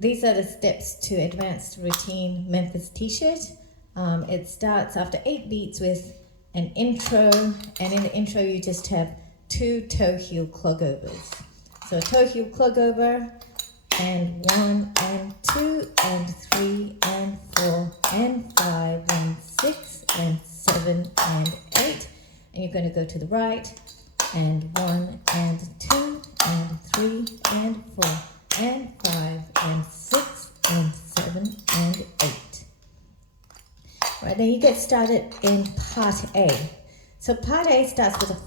these are the steps to advanced routine Memphis t-shirt. It starts after 8 beats with an intro, and in the intro you just have 2 toe heel clogovers. So toe heel clogover, and 1 and 2 and 3 and 4 and 5 and 6 and 7 and 8, and you're going to go to the right, and 1 and 2 and 3 and 4 and 5 and 6 and 7 and 8. Right, then you get started in part A. So part A starts with a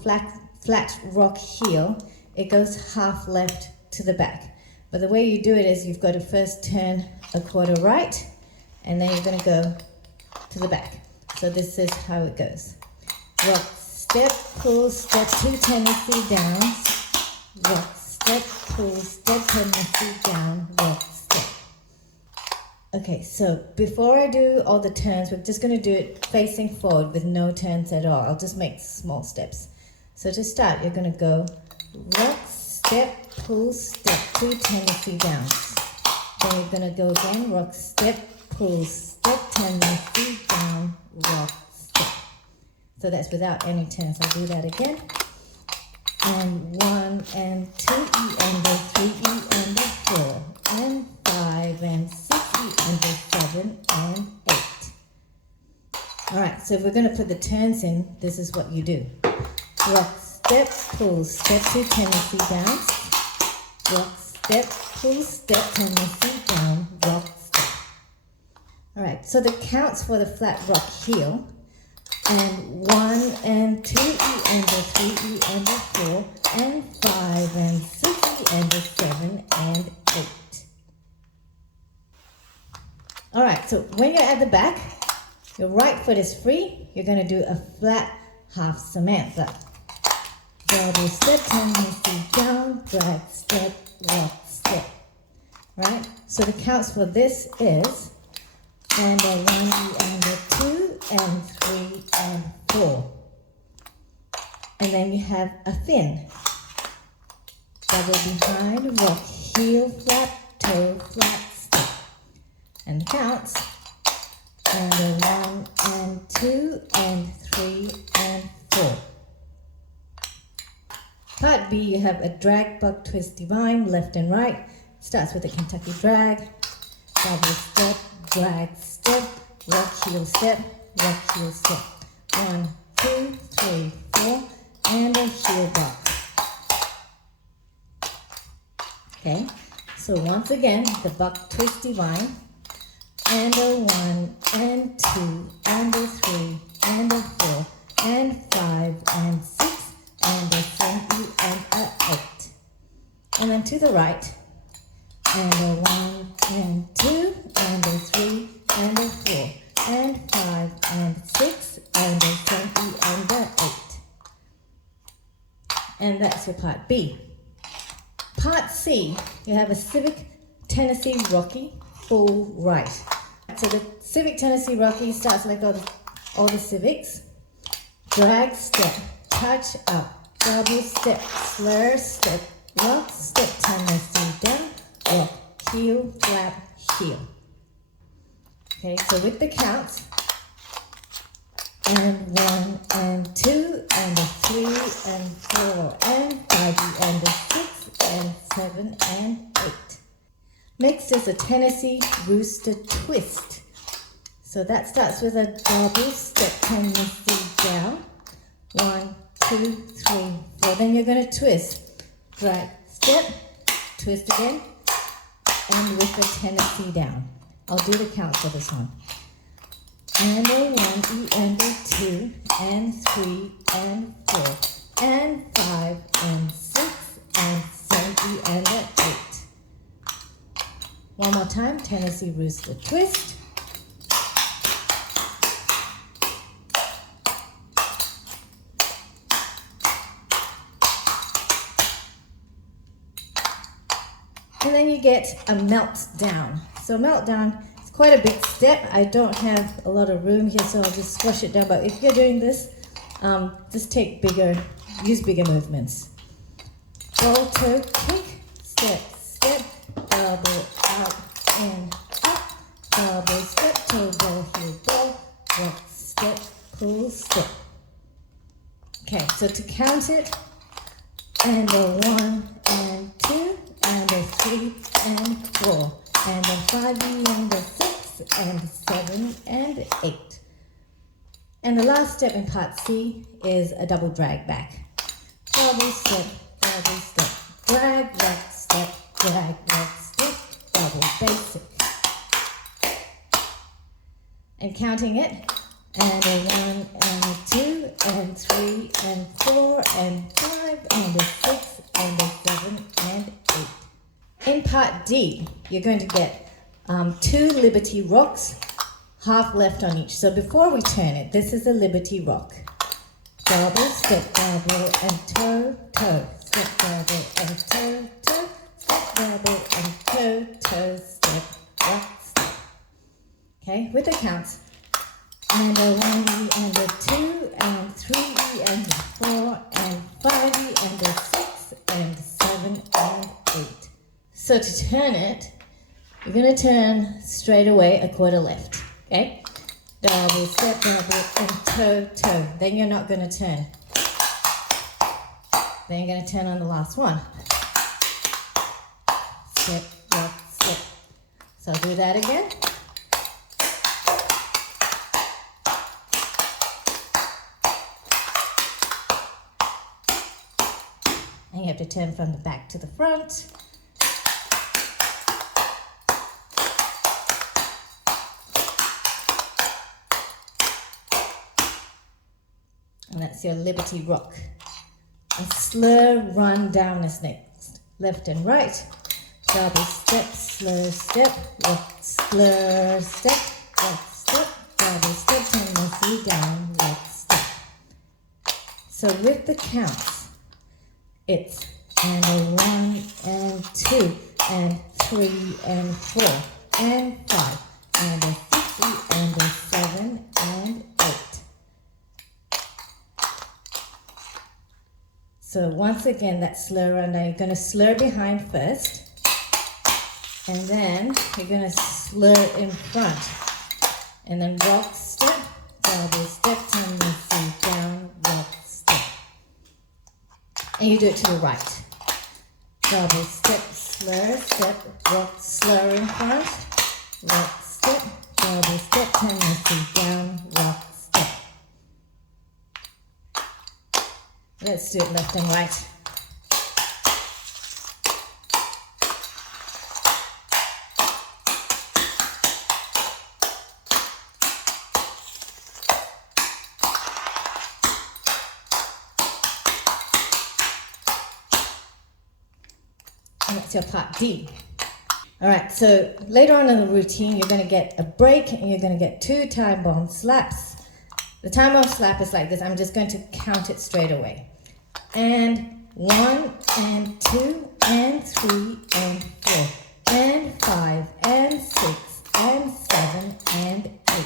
flat rock heel. It goes half left to the back. But the way you do it is you've got to first turn a quarter right, and then you're going to go to the back. So this is how it goes. Rock, step, pull, step, 2 Tennessee downs. Rock, step, pull, step, Tennessee down, rock, step. Okay, so before I do all the turns, we're just going to do it facing forward with no turns at all. I'll just make small steps. So to start, you're going to go rock, step, pull, step, 2 Tennessee downs. Then you're going to go again, rock, step, pull, step, Tennessee down, rock, step. So that's without any turns. I'll do that again. And 1 and 2, E and the 3, E and the 4, and 5 and 6, E and the 7 and 8. All right, so if we're going to put the turns in, this is what you do. Rock, step, pull, step, 2 Tennessee downs. Rock, step, pull, step, Tennessee down, rock, step. All right, so the counts for the flat rock heel, and 1 and 2, E and the 3, E and the 4, and 5 and 6, E and the 7 and 8. All right, so when you're at the back, your right foot is free. You're going to do a flat half Samantha. Double step, Tennessee down, drag, step, rock, step. Right? So the counts for this is and a 1, E and a 2, and 3 and 4. And then you have a fin. Double behind, rock, heel, flat, toe, flat, step. And the counts. And a 1 and 2 and 3 and 4. Part B, you have a drag, buck, twist, divine, left and right. Starts with a Kentucky drag. Double step, drag, step, rock, heel, step, rock, heel, step. 1, 2, 3, 4, and a heel buck. Okay, so once again, the buck, twist, divine, and a 1 and 2 and a 3 and a 4 and 5 and 6 and a 7 and a 8. And then to the right, and a 1 and 2 and a 3 and a 4 and 5 and 6 and a 7 and a 8. And that's your part B. Part C, you have a Civic Tennessee Rocky full right. So the Civic Tennessee Rocky starts like all the Civics. Drag, step, touch up, double step, slur, step, rock, step, Tennessee down, rock, heel, flap, heel. Okay, so with the counts, and 1 and 2 and a 3 and 4 and 5 and a 6 and 7 and 8. Next is a Tennessee Rooster Twist. So that starts with a double step, Tennessee down. 1, 2, 3, 4. Then you're going to twist. Drag, step, twist again, and with the Tennessee down. I'll do the count for this one. And a 1, E and a 2, and 3, and 4, and 5, and 6, and 7, E and a 8. One more time, Tennessee Rooster Twist. And then you get a meltdown. So meltdown is quite a big step. I don't have a lot of room here, so I'll just squash it down. But if you're doing this, just use bigger movements. Roll, toe, kick, step, step, double out, So to count it, and a 1 and 2 and a 3 and 4 and a 5 and a 6 and 7 and 8. And the last step in part C is a double drag back. Double step, drag, back step, drag, back step, double basic. And counting it, and a 1 and a 2 and 3 and 4 and 5 and a 6 and a 7 and 8. In part D, you're going to get 2 Liberty rocks, half left on each. So before we turn it, this is a Liberty rock. Double, step, double, and toe, toe. Step, double, and toe, toe. Step, double, and toe, toe, step, rock, step. Okay, with the counts. And a 1 and a 2 and 3 and a 4 and 5 and a 6 and 7 and 8. So to turn it, you're going to turn straight away a quarter left. Okay? Double, step, double, and toe, toe. Then you're not going to turn. Then you're going to turn on the last one. Step, rock, step. So do that again. And you have to turn from the back to the front. And that's your Liberty rock. A slur run down is next. Left and right. Double step, slur step, rock, slur step, rock step, double step, turn the feet down, rock step. So with the counts, it's and a 1 and 2 and 3 and 4 and 5 and a 6 and a 7 and 8. So once again, that slur run down, you're going to slur behind first, and then you're going to slur in front, and then rock step, double step, turn the feet down, rock step. And you do it to the right. Double step, slur, step, rock, slur in front, rock step, double step, turn the feet down, rock step. Let's do it left and right. And that's your part D. All right, so later on in the routine, you're going to get a break and you're going to get 2 time bomb slaps. The time bomb slap is like this. I'm just going to count it straight away. And 1 and 2 and 3 and 4 and 5 and 6 and 7 and 8.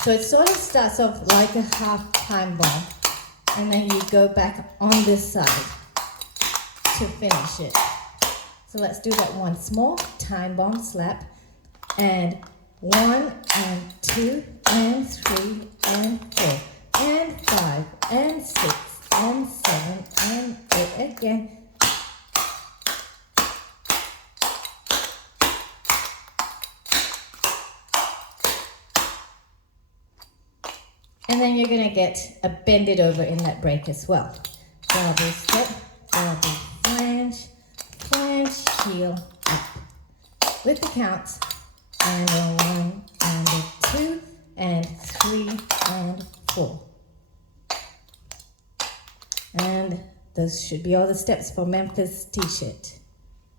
So it sort of starts off like a half time bomb, and then you go back on this side to finish it. So let's do that once more. Time bomb slap. And 1 and 2 and 3 and 4 and 5 and 6 and 7 and 8 again. And then you're going to get a bend it over in that break as well. Double step, double flange, flange, heel, up. With the counts, and a 1 and a 2 and 3 and 4. And those should be all the steps for Memphis t-shirt.